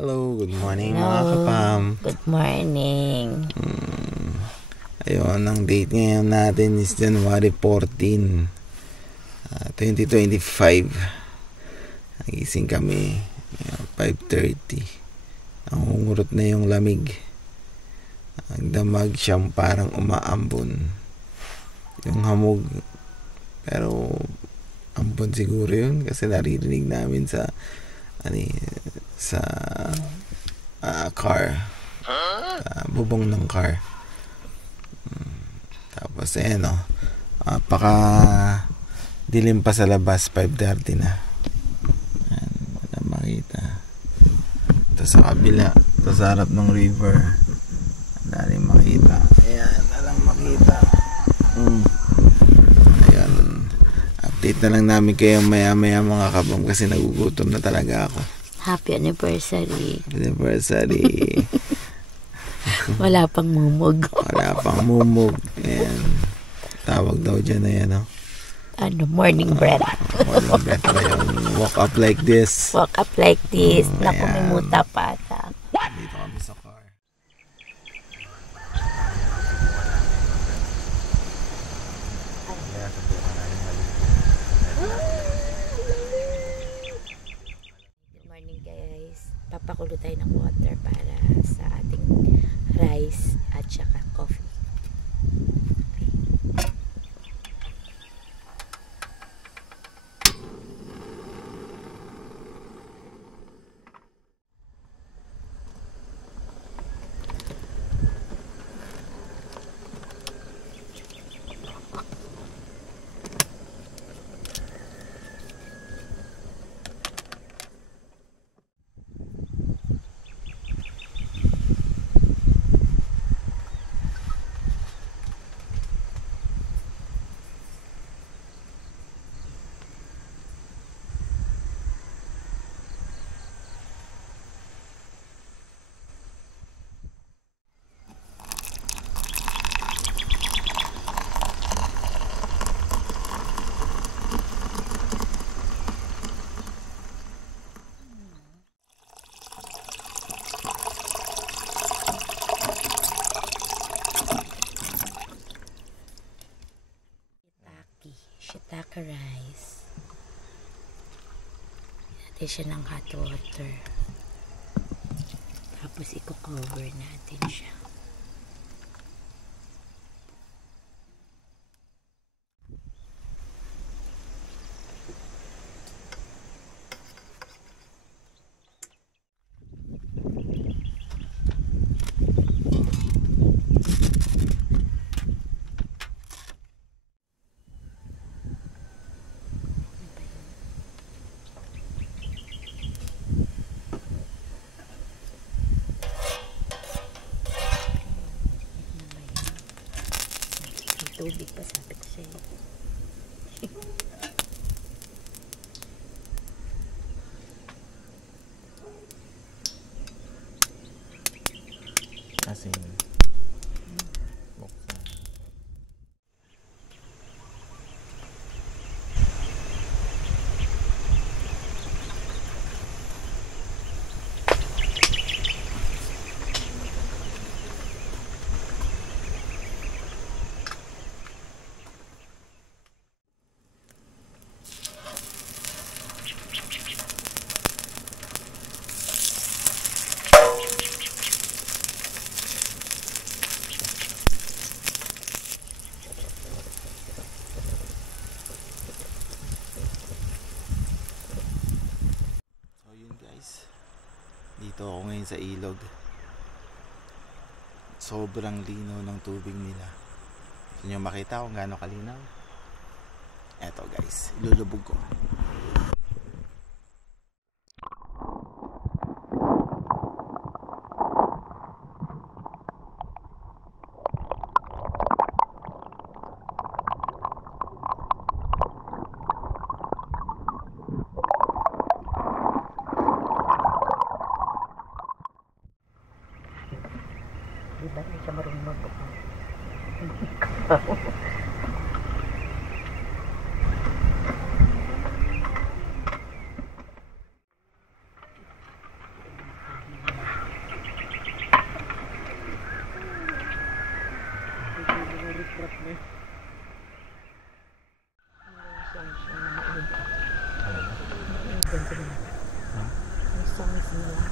Hello, good morning Hello. mga kapam. Good morning. Ayun, ang date ngayon natin is January 14, 2025. Nagising kami 5:30. Ang hungurot na yung lamig. Ang damag siyang parang umaambon. Yung hamog, pero ambon siguro yun kasi naririnig namin sa car, bubong ng car. Tapos paka dilim pa sa labas, 5:30 na. Ayan, wala makita. Ito sa kabila, ito sa harap ng river, wala rin makita. Ayan, walang makita. Ayan, update na lang namin kayo maya mga kabam kasi nagugutom na talaga ako. Happy anniversary. Anniversary. Wala pang mumog. Wala pang mumog. Ayan. Tawag daw dyan na yan, Morning breath. Morning breath na yun. Walk up like this. Walk up like this. Naku, Ayan. may muta pa ata. Dito kami sa car. Good morning guys. Papakulo tayo ng water para sa ating rice at saka coffee. Shiitake rice. Natin siya ng hot water. Tapos i-cover natin siya. Tubig pa, sabi ko sa'yo. Asin. Dito ako ngayon sa ilog. Sobrang linaw ng tubig nila. Gusto nyo makita kung gaano kalinaw? Eto guys, ilulubog ko. Diba na siya marunong magbuka? Doon sila. May songs nila.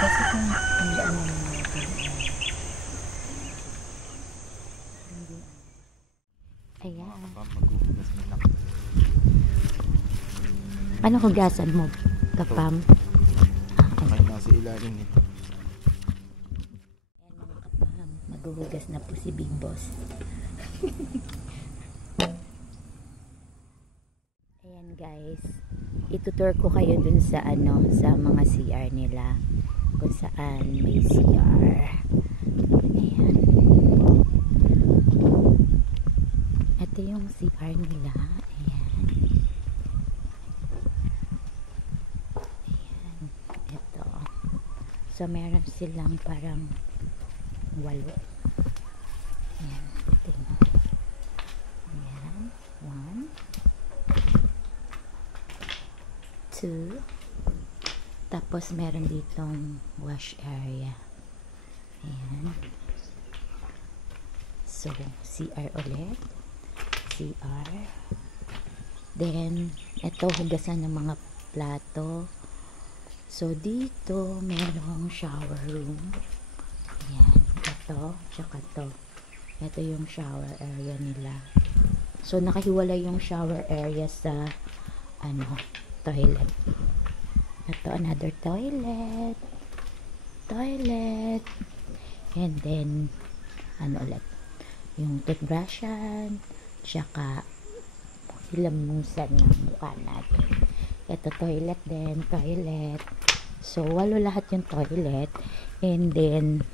Kasi kung hindi ano ayan. Maghuhugas mo lang. Ano hugasan mo, Kapam? Ay, nasa ilalim nito. Ayan mga Kapam, maghuhugas na po si Big Boss. Ayan guys, itutour ko kayo dun sa ano, sa mga CR nila. Kung saan may CR. Ayan. Ito yung CR nila. Ayan. Ayan. Ito. So, meron silang parang 8. Ayan. Tingnan. Ayan. 1, 2. Tapos, meron ditong wash area. Ayan. So, CR ulit. CR. Then, ito, hugasan ng mga plato. So, dito, merong shower room. Ayan. Ito, tsaka to. Ito yung shower area nila. So, nakahiwalay yung shower area sa, ano, toilet. Ito, another toilet. Toilet. And then, ano ulit, yung toothbrushan, tsaka hilamusan ng mukha natin. Ito, toilet din, toilet. So, 8 lahat yung toilet. And then,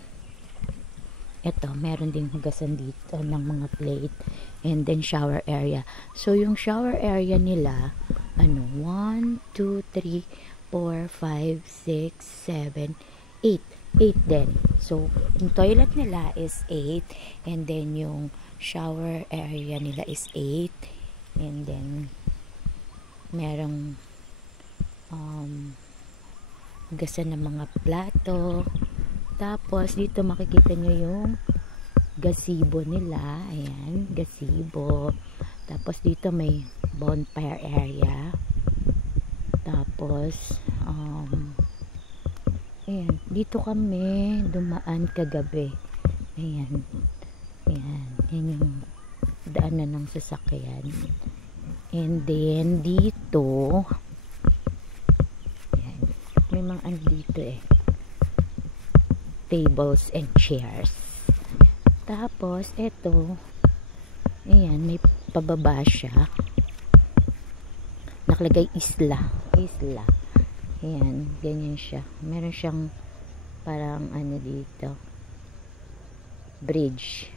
ito, meron ding hugasan dito ng mga plate. And then, shower area. So, yung shower area nila, ano, 1, 2, 3, 4, 5, 6, 7, 8. 8 din. So, yung toilet nila is 8. And then, yung shower area nila is 8. And then, merong hugasan ng mga plato. Tapos, dito makikita nyo yung gazebo nila. Ayan, gazebo. Tapos, dito may bonfire area. Tapos, ayan, dito kami dumaan kagabi. Ayan. Ayan. Yan yung daanan ng sasakyan. And then, dito, ayan, may mga ano dito tables and chairs. Tapos, ito, ayan, may pababa siya. Nakalagay isla. Isla. Ayan, ganyan siya. Meron siyang parang ano dito, bridge.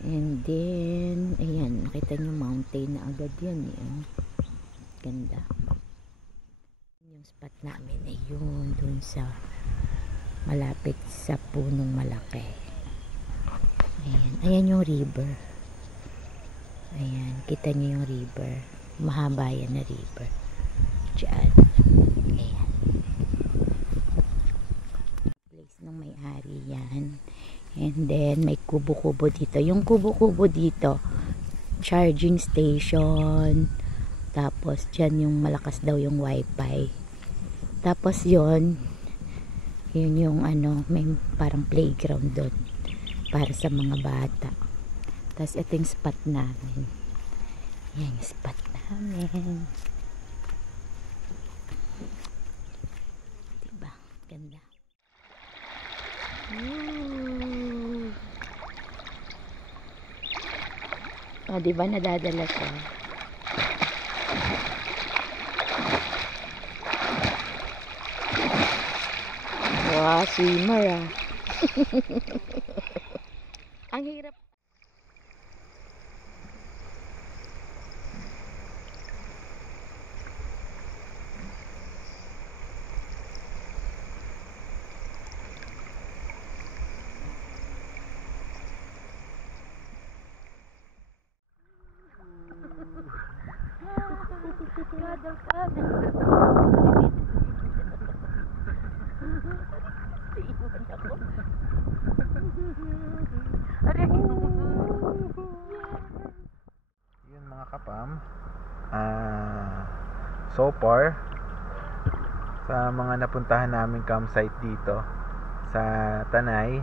And then, ayan, nakita nyo mountain na agad yan. Ganda. Yung spot namin ay yun, dun sa malapit sa punong malaki. Ayan, ayan yung river. Ayan, kita nyo yung river. Mahaba yan na river. Diyan. Ayan. Place ng may-ari yan. And then, may kubo-kubo dito. Yung kubo-kubo dito, charging station. Tapos, dyan yung malakas daw yung wifi. Tapos, yun yung ano, may parang playground doon. Para sa mga bata. Tapos, ito yung spot namin. Yan yung spot namin. Diba? Ganda. O, diba nadadala siya? Wow, swimmer ah. Ang hirap. Kadal-kadal. Yun mga kapam. So far sa mga napuntahan namin campsite dito sa Tanay,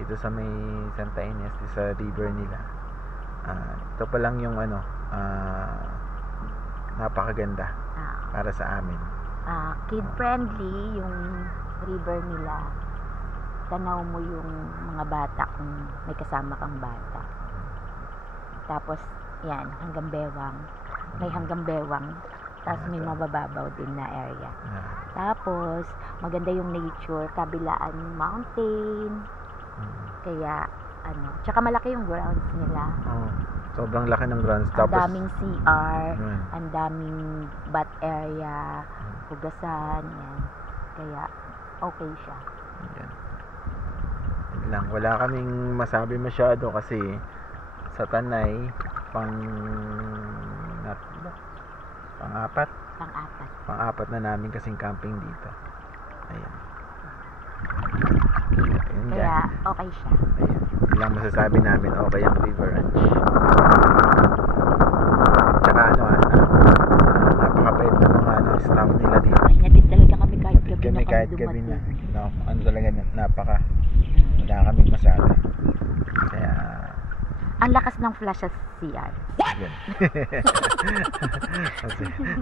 dito sa may Santa Ines, dito sa river nila, ito pa lang yung napakaganda para sa amin. Kid friendly yung river nila. Tanaw mo yung mga bata kung may kasama kang bata. Tapos yan, hanggang bewang. May hanggang bewang. Tapos may mabababaw din na area. Tapos maganda yung nature, kabilaan mountain. Kaya tsaka malaki yung grounds nila. Sobrang laki ng grounds. Ang Tapos daming CR, ang daming bat area, hugasan, yan. Kaya okay siya. yan. Yun lang, wala kaming masabi masyado kasi sa Tanay pang-apat na namin kasing camping dito. Ayan. Kaya okay siya. Ayan. Yun lang masasabi namin, okay ang River Ranch. Tsaka napakabait ng mga staff nila dito. Inatid talaga kami kahit gabi na kahit kami gabi na. dumating. Talaga wala kaming masabi. Kaya Ang lakas ng flash sa CR. yun.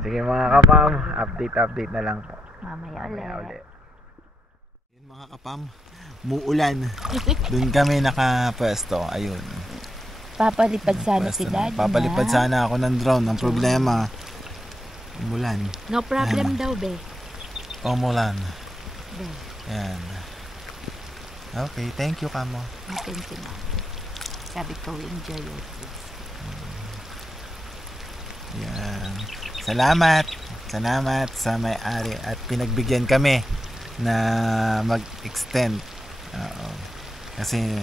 Sige mga kapam, update na lang po. Mamaya ulit. Yun mga kapam, muulan. Doon kami nakapwesto. Ayun. Papalipad sana si Pwesto Daddy. Papalipad sana ako ng drone. Ang problema, umulan. No problem daw, be. Umulan. Be. Yan. Okay, thank you, Kamo. Thank you na. Sabi ko, enjoy your kids. Yan. Salamat sa may-ari at pinagbigyan kami na mag-extend. Kasi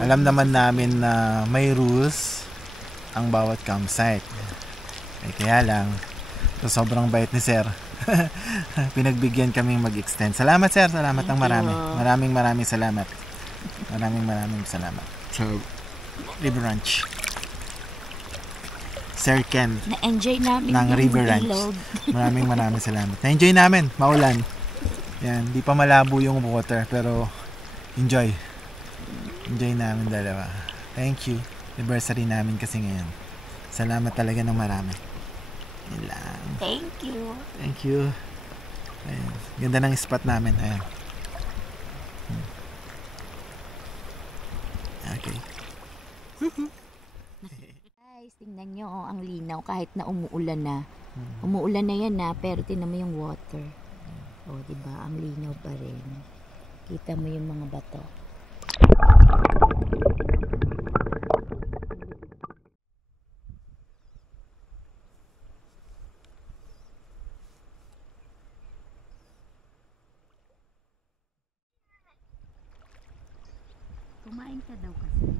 alam naman namin na may rules ang bawat campsite. Kaya lang, sobrang bait ni Sir. Pinagbigyan kaming mag-extend. Salamat Sir, salamat ng marami. Maraming salamat. Maraming salamat. So, River Ranch. Sir Ken Na-enjoy namin ng River Ranch. Maraming salamat. Na-enjoy namin, maulan. Yan, di pa malabo yung water pero enjoy namin dalawa. Thank you. Anniversary namin kasi ngayon. Salamat talaga ng marami. Yan lang. Thank you. Ayan. Ganda ng spot namin. Ayan. Okay. Guys, tingnan nyo ang linaw kahit na umuulan na. Umuulan na yan pero tingnan mo yung water. Diba? Ang linaw pa rin. Kita mo yung mga bato. Kumain ka daw kasi.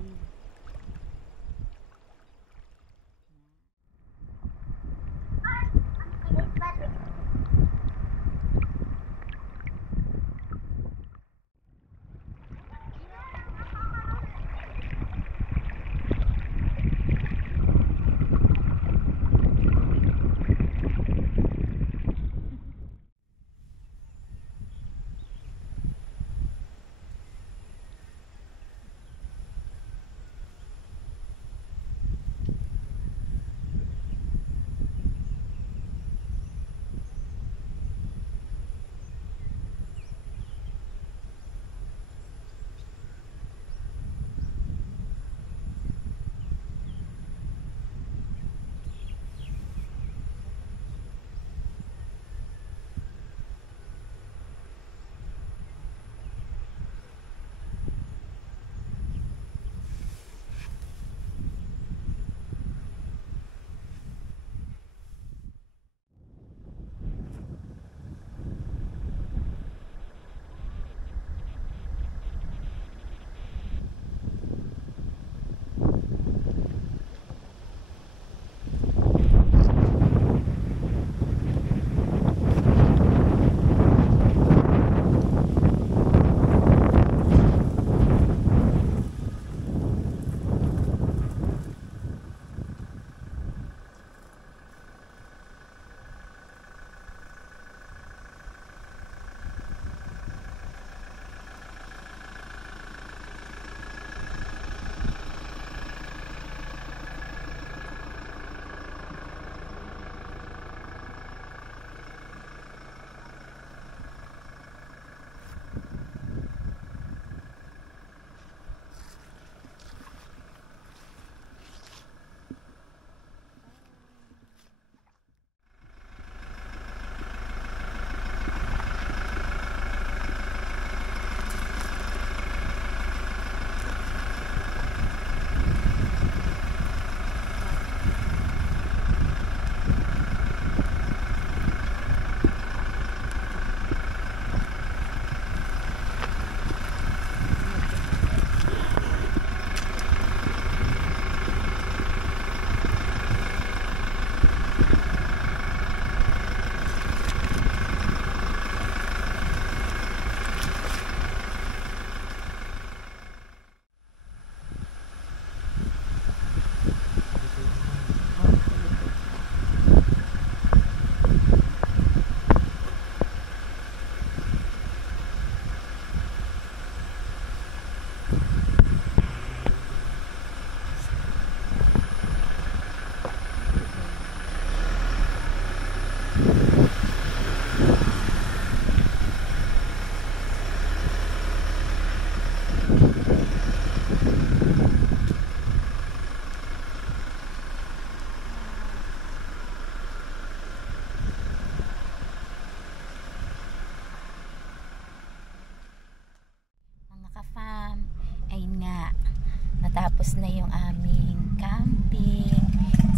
Natapos na yung aming camping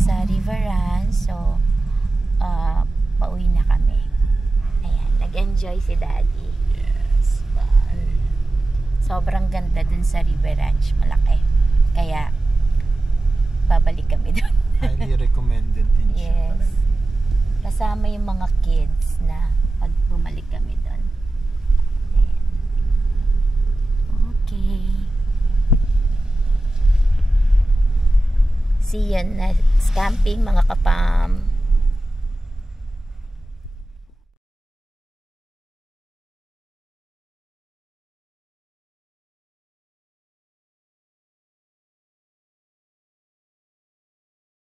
sa River Ranch. So, pauwi na kami. Ayan, nag-enjoy si Daddy. Yes, bye. Sobrang ganda dun sa River Ranch. Malaki. Kaya, babalik kami dun. Highly recommended din siya. Yes. Kasama yung mga kids na pag bumalik kami dun. Ayan. Okay. See you next camping mga kapam.